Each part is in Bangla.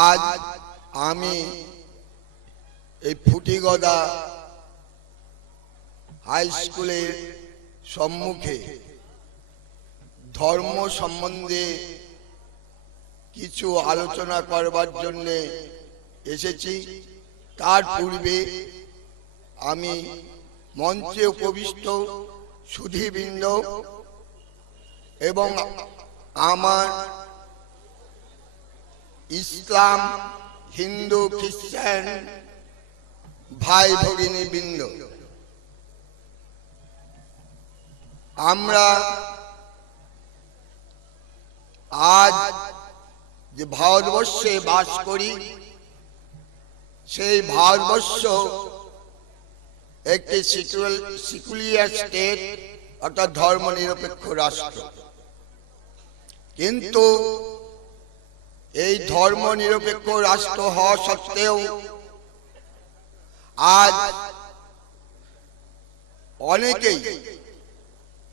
আজ আমি এই ফুটিগদা হাই স্কুলের সম্মুখে ধর্ম সম্বন্ধে কিছু আলোচনা করবার জন্য এসেছি। তার পূর্বে আমি মঞ্চে উপবিষ্ট সুধীবৃন্দ এবং আমার ইসলাম হিন্দু খ্রিস্টান ভাই ভগিনী বৃন্দ, আমরা আজ যে ভারতবর্ষে বাস করি, সেই ভারতবর্ষ একটি সেকুলার স্টেট অর্থাৎ ধর্ম নিরপেক্ষ রাষ্ট্র। কিন্তু এই ধর্ম নিরপেক্ষ রাষ্ট্র হওয়া সত্ত্বেও আজ অনেকেই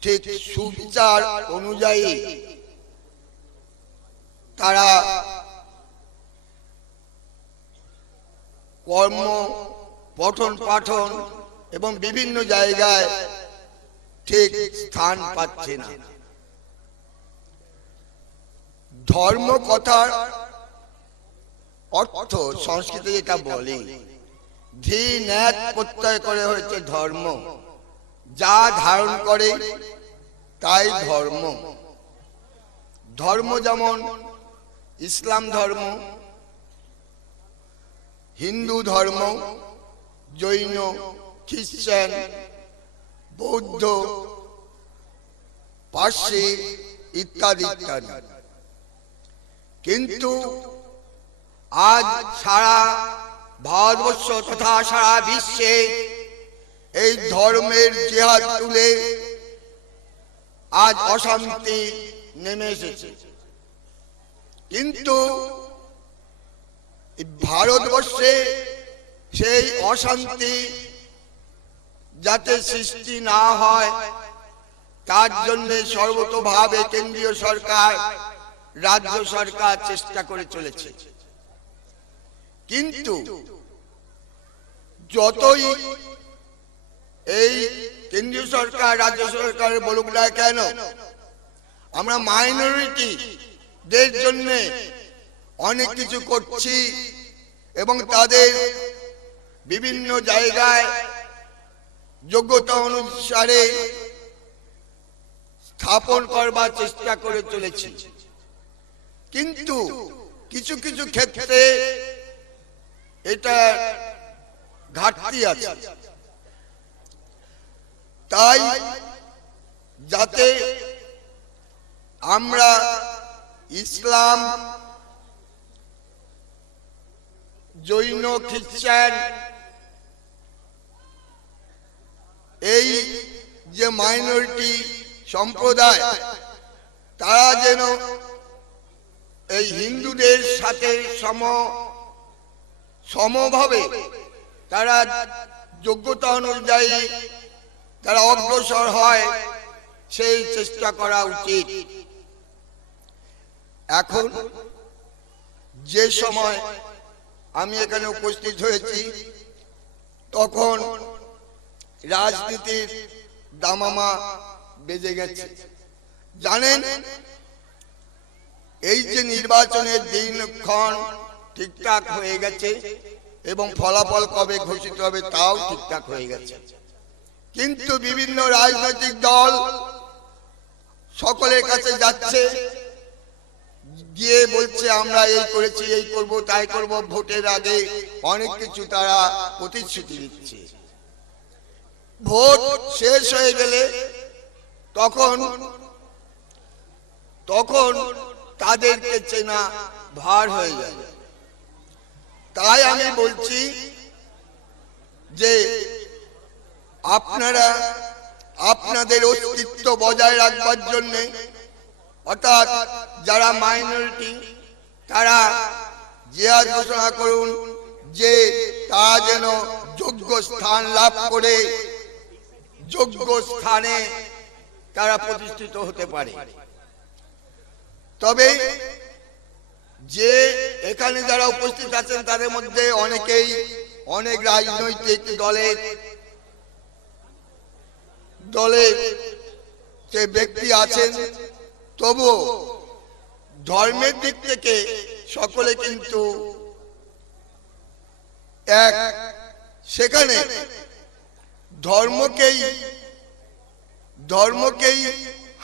ঠিক সুবিচার অনুযায়ী তারা কর্ম পঠন পাঠন এবং বিভিন্ন জায়গায় ঠিক স্থান পাচ্ছে না। ধর্ম কথার অর্থ সংস্কৃতে যেটা বলে, ধী ন্যায় প্রত্যয় করে হয়েছে ধর্ম, যা ধারণ করে তাই ধর্ম। ধর্ম যেমন ইসলাম ধর্ম, হিন্দু ধর্ম, জৈন, খ্রিস্টান, বৌদ্ধ, পার্সি ইত্যাদি ইত্যাদি। কিন্তু আজ সারা ভারতবর্ষ তথা সারা বিশ্বে এই ধর্মের জিহাদ তুলে আজ অশান্তি নেমে এসেছে। কিন্তু ভারতবর্ষে সেই অশান্তি যাতে সৃষ্টি না হয় তার জন্য সর্বতোভাবে কেন্দ্রীয় সরকার, রাজ্য সরকার চেষ্টা করে চলেছে। কিন্তু যতই এই কেন্দ্রীয় সরকার, রাজ্য সরকার বলুক না কেন, আমরা মাইনরিটিদের জন্য অনেক কিছু করছি এবং তাদের বিভিন্ন জায়গায় যোগ্যতা অনুসারে স্থাপন করবার চেষ্টা করে চলেছি। কিন্তু কিছু কিছু ক্ষেত্রে এটা ঘাটতি আছে। তাই যাতে আমরা ইসলাম, জৈন, খ্রিস্টান এই যে মাইনরিটি সম্প্রদায়, তারা যেন এই হিন্দুদের সাথে সমভাবে তারা যোগ্যতা অনুযায়ী তারা অগ্রসর হয়, সেই চেষ্টা করা উচিত। এখন যে সময় আমি এখানে উপস্থিত হয়েছি, তখন রাজনীতির দামামা বেজে গেছে। জানেন, এই যে নির্বাচনের দিনক্ষণ ঠিকঠাক হয়ে গেছে এবং ফলাফল কবে ঘোষিত হবে তাও ঠিকঠাক হয়ে গেছে। কিন্তু বিভিন্ন রাজনৈতিক দল সকলের কাছে যাচ্ছে, গিয়ে বলছে আমরা এই করেছি, এই করব, তাই করব। ভোটের আগে অনেক কিছু তারা প্রতিশ্রুতি দিচ্ছে। ভোট শেষ হয়ে গেলে তখন তাদেরকে চেনা ভার হয়ে যাবে। তাই আমি বলছি যে আপনারা আপনাদের অস্তিত্ব বজায় রাখবার জন্য, অর্থাৎ যারা মাইনরিটি, তারা জিহাদ ঘোষণা করুন যে তারা যেন যোগ্য স্থান লাভ করে যোগ্য স্থানে তারা প্রতিষ্ঠিত হতে পারে। তবে যে এখানে যারা উপস্থিত আছেন তাদের মধ্যে অনেকেই অনেক রাজনৈতিক দলের যে ব্যক্তি আছেন, তবু ধর্মের দিক থেকে সকলে কিন্তু এক। সেখানে ধর্মকেই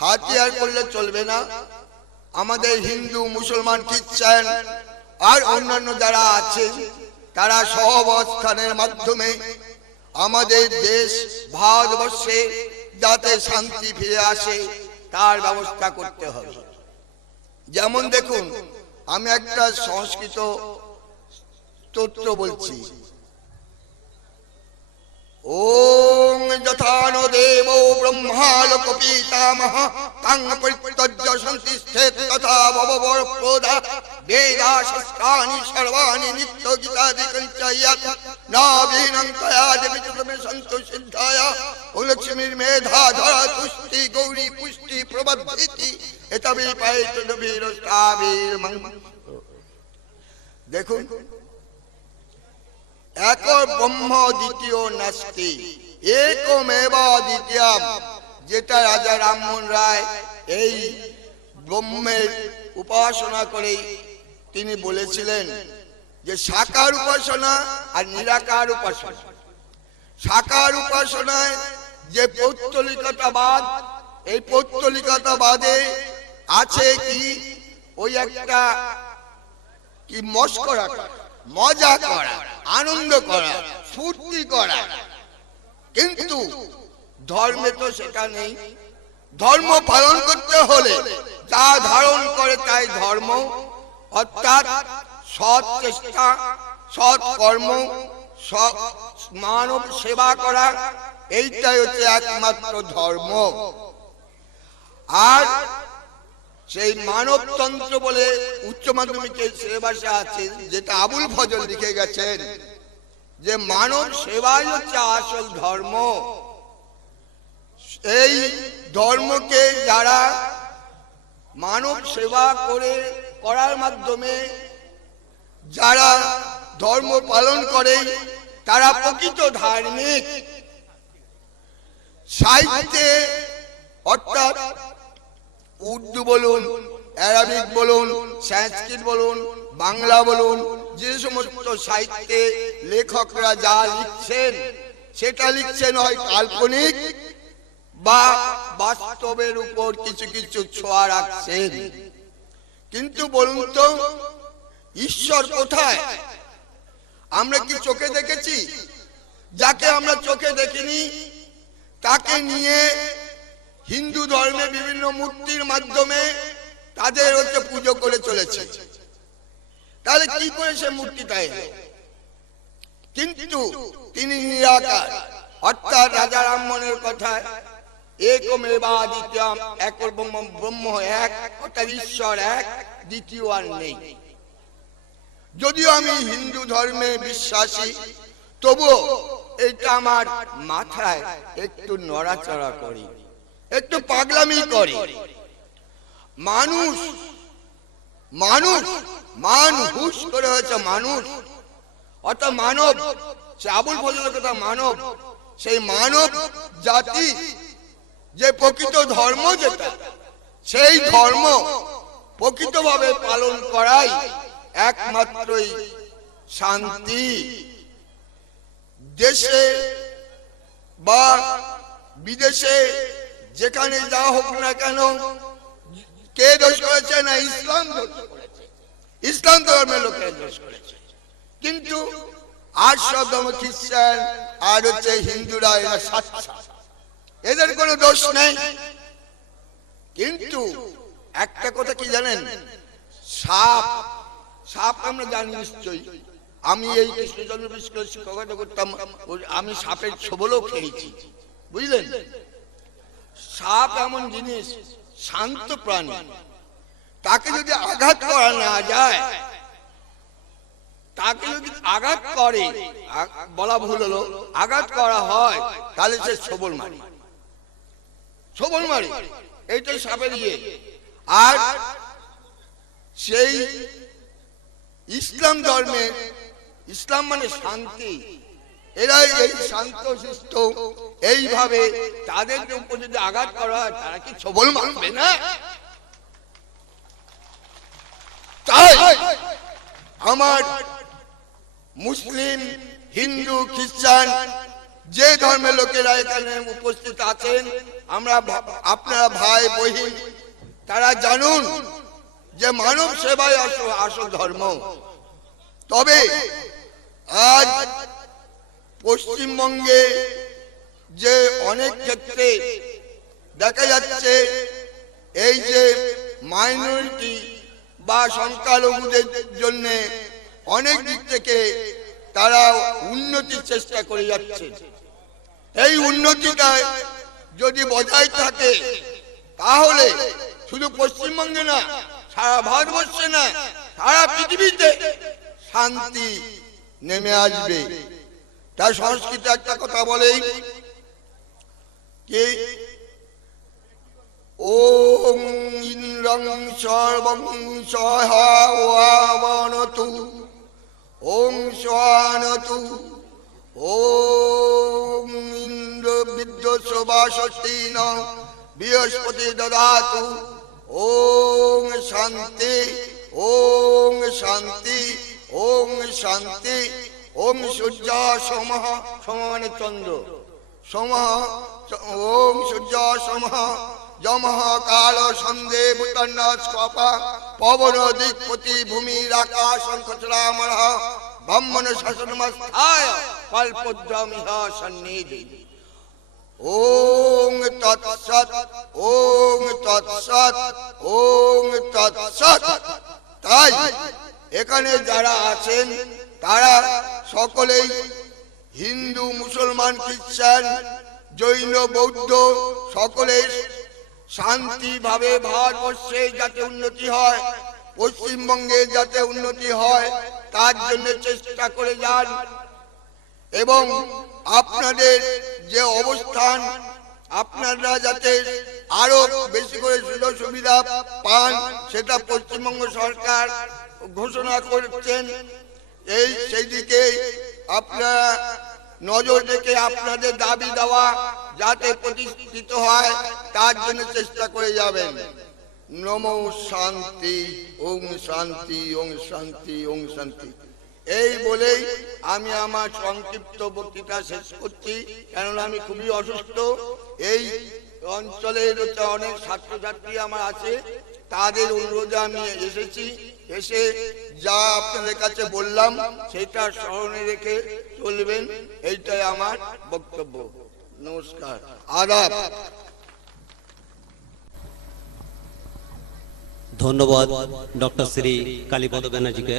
হাতিয়ার করলে চলবে না। আমাদের হিন্দু, মুসলমান, খ্রিস্টান আর অন্যান্য যারা আছে তারা সহাবস্থানের মাধ্যমে আমাদের দেশ ভারতবর্ষে যাতে শান্তি ফিরে আসে তার ব্যবস্থা করতে হবে। যেমন দেখুন, আমি একটা সংস্কৃত স্তোত্র বলছি। ওম যথানো দেব ব্রহ্মা লোক পিতামহ তাং পরিত্যজ্য সন্তিষ্ঠেত তথা ভববর প্রদা বেদা শাস্ত্রাণি সর্বাণি নিত্য গীতাদি কঞ্চয়াত নাবিনং তয়া দেবী চতমে সন্তু সিদ্ধায়া ও লক্ষ্মীর মেধা ধরা তুষ্টি গৌরী পুষ্টি প্রবদ্ধিতি এতবি পাইত নবীর স্থাবীর মঙ্গ। দেখুন, এক ব্রহ্ম দ্বিতীয় নাস্তি একমেব দ্বিতীয়ম, যেটা রাজা রামমোহন রায় এই ব্রহ্মের উপাসনা করে তিনি বলেছিলেন যে সাকার উপাসনা আর নিরাকার উপাসনা। সাকার উপাসনায় যে পৌত্তলিকতাবাদ, এই পৌত্তলিকতাবাদে আছে কি ওই একটা কি মস্করা করা, মজা করা, আনন্দ করা, ফুর্তি করা, কিন্তু ধর্মে তো সেটা নেই। ধর্ম পালন করতে হলে যা ধারণ করে তাই ধর্ম, অর্থাৎ সৎ চেষ্টা, সৎ কর্ম, মানব সেবা করা, এইটাই হচ্ছে একমাত্র ধর্ম। আর সেই মানবতন্ত্র বলে উচ্চ মাধ্যমিকের সিলেবাসে আছে, যেটা আবুল ফজল লিখে গেছেন, যে মানব সেবাই হচ্ছে আসল ধর্ম। এই ধর্মকে যারা মানব সেবা করার মাধ্যমে যারা ধর্ম পালন করে তারা প্রকৃত ধার্মিক। সাহিত্যে অর্থাৎ উর্দু বলুন, আরবিক বলুন, সংস্কৃত বলুন, বাংলা বলুন, যে সমস্ত সাহিত্যে লেখকরা যা লিখছেন সেটা লিখছেন হয় কাল্পনিক বা বাস্তবের উপর কিছু কিছু ছোঁয়া রাখছেন। কিন্তু বলুন তো, ঈশ্বর কোথায়? আমরা কি চোখে দেখেছি? যাকে আমরা চোখে দেখিনি তাকে নিয়ে হিন্দু ধর্মে বিভিন্ন মূর্তির মাধ্যমে তাদের হচ্ছে পুজো করে চলেছে। তাহলে কি করে সে মূর্তিটা এলো? কিন্তু তিনি নিরাকার, অর্থাৎ রাজা রামমোহনের কথায় একমেবা দ্বিতীয়ম, এক ব্রহ্ম এক, অর্থাৎ ঈশ্বর এক, দ্বিতীয় আর নেই। যদিও আমি হিন্দু ধর্মে বিশ্বাসী, তবুও এটা আমার মাথায় একটু নড়াচড়া করি, একটু পাগলামি করে। মানুষ মানুষ করে হয়েছে মানুষ, অর্থাৎ মানব। সে আবুল ফজলের কথা মানব, সেই মানব জাতি যে প্রকৃত ধর্ম, যেটা সেই ধর্ম প্রকৃতভাবে পালন করাই একমাত্রই শান্তি। দেশে বা বিদেশে যেখানে যা হোক না কেন, কে দোষ করেছে? না ইসলাম দোষ করেছে, ইসলাম ধর্মের লোকের দোষ করেছে। কিন্তু আর সব ধর্ম, খ্রিস্টান আর হচ্ছে হিন্দুরা, এরা সাচ্চা, এদের কোনো দোষ নেই। কিন্তু একটা কথা কি জানেন? সাপ আমরা জানি নিশ্চয়ই। আমি এই কৃষ্ণচন্দ্র বিস্কুট শিক্ষকতা করতাম, আমি সাপের ছোবলও খেয়েছি, বুঝলেন? সাপ এমন জিনিস, শান্ত প্রাণী, তাকে যদি আঘাত করা না যায়, তাকে যদি আঘাত করে, বলা ভুল হলো, আঘাত করা হয়, তাহলে সে ছোবল মারে, এইটাই সাপের ইয়ে। আর সেই ইসলাম ধর্মের, ইসলাম মানে শান্তি, এরা এই শান্তশিষ্ট, এইভাবে তাদের উপর যদি আঘাত করা হয় তারা কি সবল মানবে না? তাই আমার মুসলিম, হিন্দু, খ্রিস্টান যে ধর্মের লোকেরা এখানে উপস্থিত আছেন, আপনারা ভাই বহিন, তারা জানুন যে মানব সেবাই আসল ধর্ম। তবে আজ পশ্চিমবঙ্গে যে অনেক ক্ষেত্রে দেখা যাচ্ছে এই যে মাইনরিটি বা সংখ্যালঘুদের জন্য অনেক দিক থেকে তারা উন্নতির চেষ্টা করে যাচ্ছে। এই উন্নতিটা যদি বজায় থাকে তাহলে শুধু পশ্চিমবঙ্গে না, সারা ভারতবর্ষে না, সারা পৃথিবীতে শান্তি নেমে আসবে। তার সংস্কৃত একটা কথা বলে কি, ওম ইন্দ্রং সর্বং সহাবনতু ওম স্বানতু ওম ইন্দ্র বিদ্যস্বাসস্তিন বৃহস্পতি দদাতু ওম শান্তি ওম শান্তি ওম শান্তি ওম সূর্য সমহ, সম মানে চন্দ্র, সমহ ওম সূর্য সমহ যমহ কাল সন্ধে ভূতন্নস্কপা পবন দিকপতি ভূমির আকাশং খচরামরহ ব্রহ্মণ শাসনমস্থায় কল্পদ্রমিহ সন্নিধি। ওম তৎসৎ ওম তৎসৎ ওম তৎসৎ। তাই এখানে যারা আছেন তারা সকলেই হিন্দু, মুসলমান, খ্রিস্টান, জৈন, বৌদ্ধ সকলে শান্তিভাবে ভারতবর্ষে যাতে উন্নতি হয়, পশ্চিমবঙ্গে যাতে উন্নতি হয় তার জন্য চেষ্টা করে যান। এবং আপনাদের যে অবস্থান, আপনারা যাতে আরো বেশি করে সুযোগ সুবিধা পান সেটা পশ্চিমবঙ্গ সরকার ঘোষণা করছেন। সেই দিকে আপনারা নজর রেখে আপনাদের দাবি দেওয়া যাতে প্রতিষ্ঠিত হয় তার জন্য চেষ্টা করে যাবেন। নমো শান্তি, ওম শান্তি, ওম শান্তি, ওম শান্তি। এই বলেই আমি আমার সংক্ষিপ্ত বক্তৃতা শেষ করছি, কেননা আমি খুবই অসুস্থ। এই অঞ্চলের অনেক ছাত্রছাত্রী আমার আছে, তাদের অনুরোধে আমি এসেছি। এসে যা আপনাদের কাছে বললাম সেটা স্মরণে রেখে চলবেন, এইটাই আমার বক্তব্য। নমস্কার, আদাব। ধন্যবাদ ডক্টর শ্রী কালীপদ ব্যানার্জিকে।